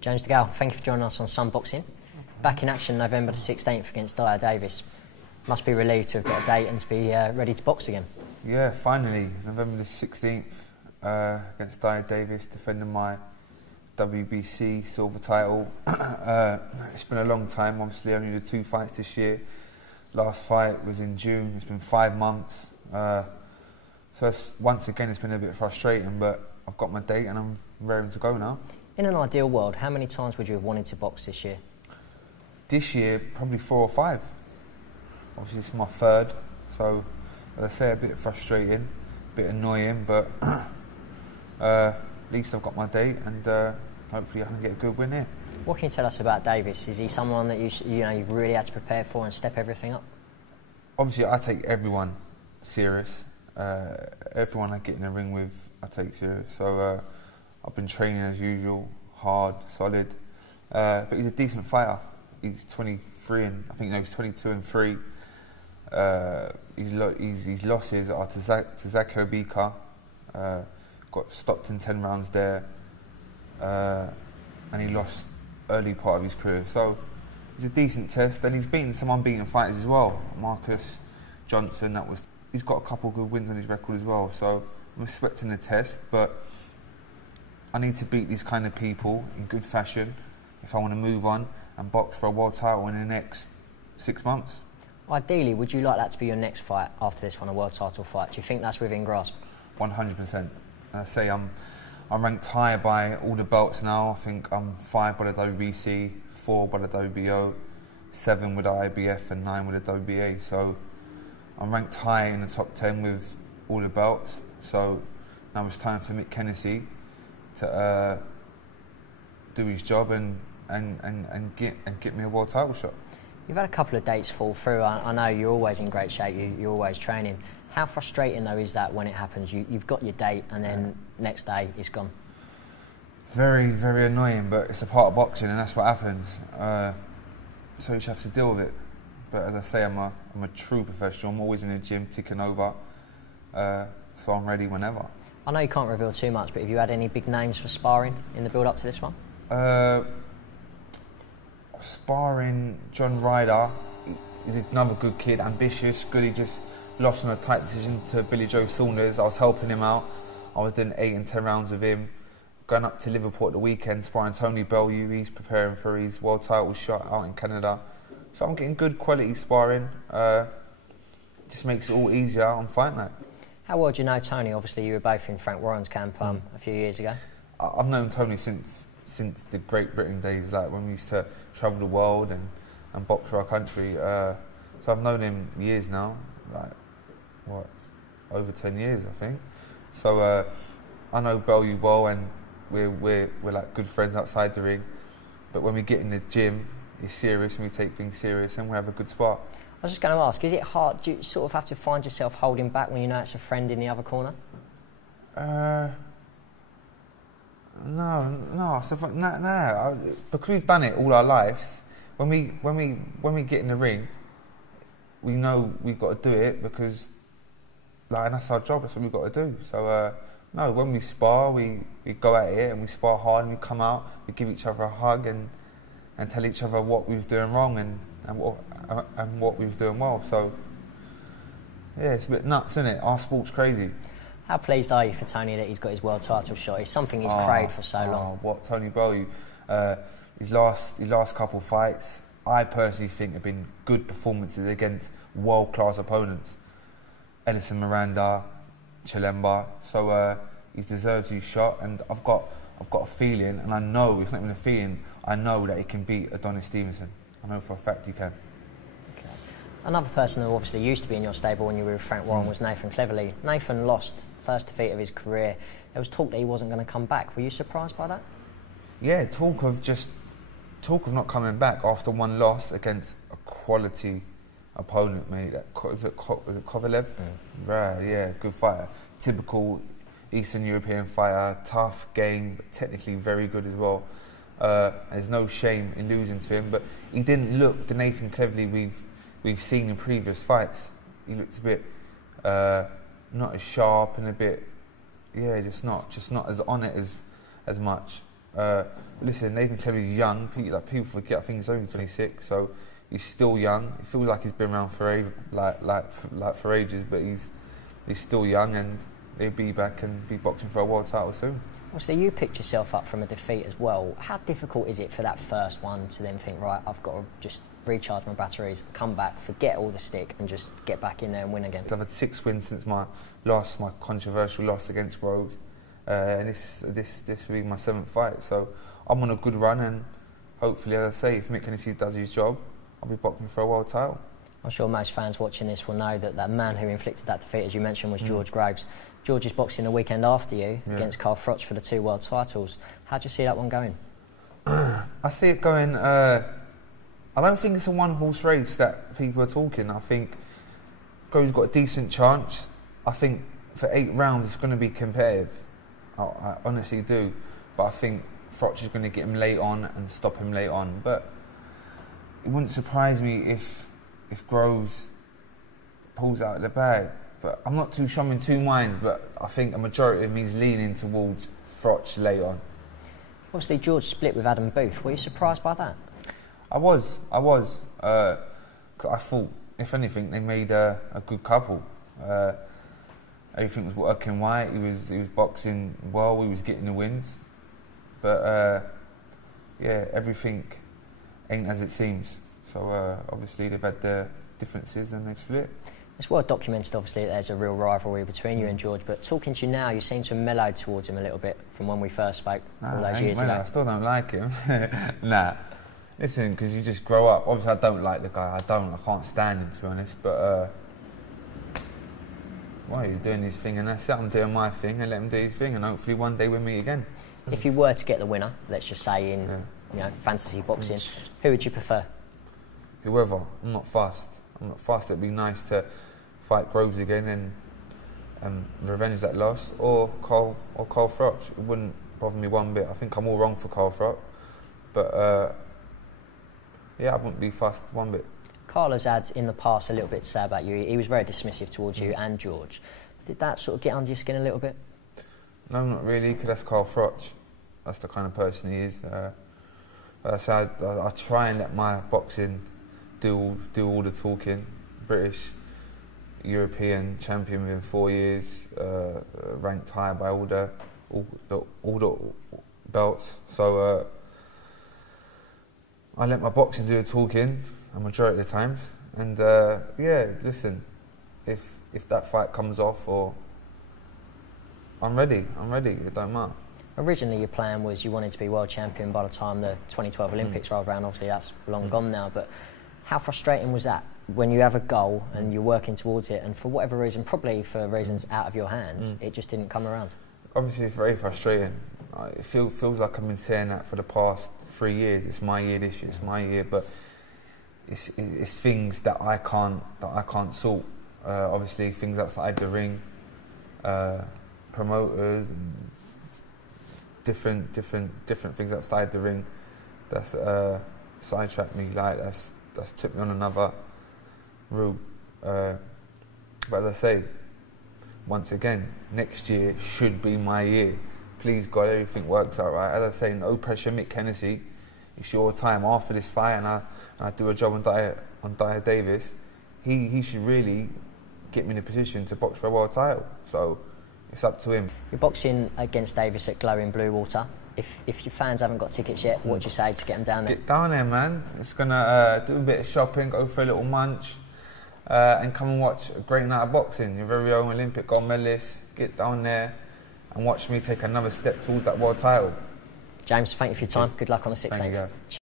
James DeGale, thank you for joining us on Sunboxing. Back in action November the 16th against Dyer Davis. Must be relieved to have got a date and to be ready to box again. Yeah, finally, November the 16th against Dyer Davis, defending my WBC silver title. It's been a long time, obviously only the 2 fights this year. Last fight was in June, it's been 5 months. So once again it's been a bit frustrating, but I've got my date and I'm raring to go now. In an ideal world, how many times would you have wanted to box this year? This year, probably 4 or 5. Obviously this is my third, so as I say, a bit frustrating, a bit annoying, but at least I've got my date and hopefully I can get a good win here. What can you tell us about Davis? Is he someone that you've really had to prepare for and step everything up? Obviously I take everyone serious. Everyone I get in the ring with, I take serious. So I've been training as usual, hard, solid. But he's a decent fighter. He's 23 and I think he's 22 and 3. His losses are to Zach Obika. Got stopped in 10 rounds there, and he lost early part of his career. So it's a decent test, and he's beaten some unbeaten fighters as well. Marcus Johnson, he's got a couple of good wins on his record as well. So I'm expecting a test, but I need to beat these kind of people in good fashion if I want to move on and box for a world title in the next 6 months. Ideally, would you like that to be your next fight after this one, a world title fight? Do you think that's within grasp? 100%. I say I'm ranked higher by all the belts now. I think I'm 5 by the WBC, 4 by the WBO, 7 with the IBF and 9 with the WBA. So I'm ranked high in the top 10 with all the belts. So now it's time for Mick Hennessy to do his job and get me a world title shot. You've had a couple of dates fall through. I know you're always in great shape, you're always training. How frustrating though is that when it happens? You've got your date and then next day it's gone. Very, very annoying, but it's a part of boxing and that's what happens. So you just have to deal with it. But as I say, I'm a true professional. I'm always in the gym, ticking over. So I'm ready whenever. I know you can't reveal too much, but have you had any big names for sparring in the build-up to this one? Sparring John Ryder. He's another good kid, ambitious, good. He just lost on a tight decision to Billy Joe Saunders. I was helping him out. I was doing 8 and 10 rounds with him. Going up to Liverpool at the weekend, sparring Tony Bellew. He's preparing for his world title shot out in Canada. So I'm getting good quality sparring. Just makes it all easier on fight night. How well do you know Tony? Obviously you were both in Frank Warren's camp a few years ago. I've known Tony since the Great Britain days, like when we used to travel the world and box for our country. So I've known him years now, like what, over 10 years I think. So I know Bellew well, and we're like good friends outside the ring. But when we get in the gym, it's serious and we take things serious and we have a good spar. I was just going to ask, is it hard? Do you sort of have to find yourself holding back when you know it's a friend in the other corner? No. So because we've done it all our lives. When we get in the ring, we know we've got to do it because, and that's our job. That's what we've got to do. So no, when we spar, we go at it and we spar hard and we come out. We give each other a hug and tell each other what we was doing wrong and what we was doing well. So yeah, it's a bit nuts, isn't it? Our sport's crazy. How pleased are you for Tony that he's got his world title shot? It's something he's craved for so long. What Tony Bellew, his last couple of fights, I personally think have been good performances against world-class opponents. Edison Miranda, Chilemba. So he deserves his shot, and I've got a feeling, and I know it's not even a feeling. I know that he can beat Adonis Stevenson. I know for a fact he can. Okay. Another person who obviously used to be in your stable when you were with Frank Warren was Nathan Cleverly. Nathan lost first defeat of his career. There was talk that he wasn't going to come back. Were you surprised by that? Yeah, talk of not coming back after one loss against a quality opponent, mate. Was it Kovalev? Right, yeah, good fighter. Typical Eastern European fighter, tough game, but technically very good as well. There's no shame in losing to him, but he didn't look the Nathan Cleverly we've seen in previous fights. He looked a bit not as sharp and a bit, yeah, just not as on it as much. Listen, they can tell he's young. People forget. I think he's only 26, so he's still young. It feels like he's been around for for ages, but he's still young, and he'll be back and be boxing for a world title soon. Obviously, you picked yourself up from a defeat as well. How difficult is it for that first one to then think, right, I've got to just recharge my batteries, come back, forget all the stick, and just get back in there and win again? I've had 6 wins since my controversial loss against Groves, and this will be my 7th fight. So I'm on a good run, and hopefully, as I say, if Mick Hennessy does his job, I'll be boxing for a world title. I'm sure most fans watching this will know that that man who inflicted that defeat, as you mentioned, was George Groves. George is boxing the weekend after you against Carl Froch for the 2 world titles. How do you see that one going? I see it going... I don't think it's a one-horse race that people are talking. I think Groves got a decent chance. I think for 8 rounds it's going to be competitive. I honestly do. But I think Froch is going to get him late on and stop him late on. But it wouldn't surprise me if Groves pulls out the bag. But I'm not too sure, I'm in 2 minds, but I think a majority of me is leaning towards Froch late on. Obviously, George split with Adam Booth. Were you surprised by that? I was. 'Cause I thought, if anything, they made a good couple. Everything was working right. He was boxing well. He was getting the wins. But yeah, everything ain't as it seems. So obviously they've had their differences and they've split. It's well documented, obviously, that there's a real rivalry between you and George. But talking to you now, you seem to have mellowed towards him a little bit from when we first spoke all those years ago. I still don't like him. Nah. Listen, because you just grow up. Obviously, I don't like the guy. I can't stand him, to be honest. But well, he's doing his thing, and that's it. I'm doing my thing, and let him do his thing, and hopefully one day we'll meet again. If you were to get the winner, let's just say in fantasy boxing, who would you prefer? Whoever. I'm not fast. It'd be nice to fight Groves again and revenge that loss, or Carl Froch. It wouldn't bother me one bit. I think I'm all wrong for Carl Froch, but yeah, I wouldn't be fussed one bit. Carl has had in the past a little bit to say about you. He was very dismissive towards you and George. Did that sort of get under your skin a little bit? No, not really, because that's Carl Froch. That's the kind of person he is. So I try and let my boxing do all the talking. British, European champion within 4 years, ranked high by all the belts. So I let my boxing do the talking a majority of the times. And yeah, listen, if that fight comes off, or I'm ready. It don't matter. Originally, your plan was you wanted to be world champion by the time the 2012 Olympics rolled around. Obviously, that's long gone now. But how frustrating was that when you have a goal and you're working towards it, and for whatever reason, probably for reasons out of your hands, it just didn't come around? Obviously, it's very frustrating. It feels like I've been saying that for the past 3 years. It's my year this year. It's my year, but it's things that I can't sort. Obviously, things outside the ring, promoters, and different things outside the ring. That's sidetracked me. Like that's took me on another route. But as I say, once again, next year should be my year. Please God, everything works out right. As I say, no pressure, Mick Hennessy. It's your time after this fight, and I do a job on Dyer Davis. He should really get me in a position to box for a world title. So it's up to him. You're boxing against Davis at Glow in Bluewater. If your fans haven't got tickets yet, what would you say to get them down there? Get down there, man. It's gonna do a bit of shopping, go for a little munch, and come and watch a great night of boxing. Your very own Olympic gold medalist. Get down there and watch me take another step towards that world title. James, thank you for your time. Good luck on the 16th.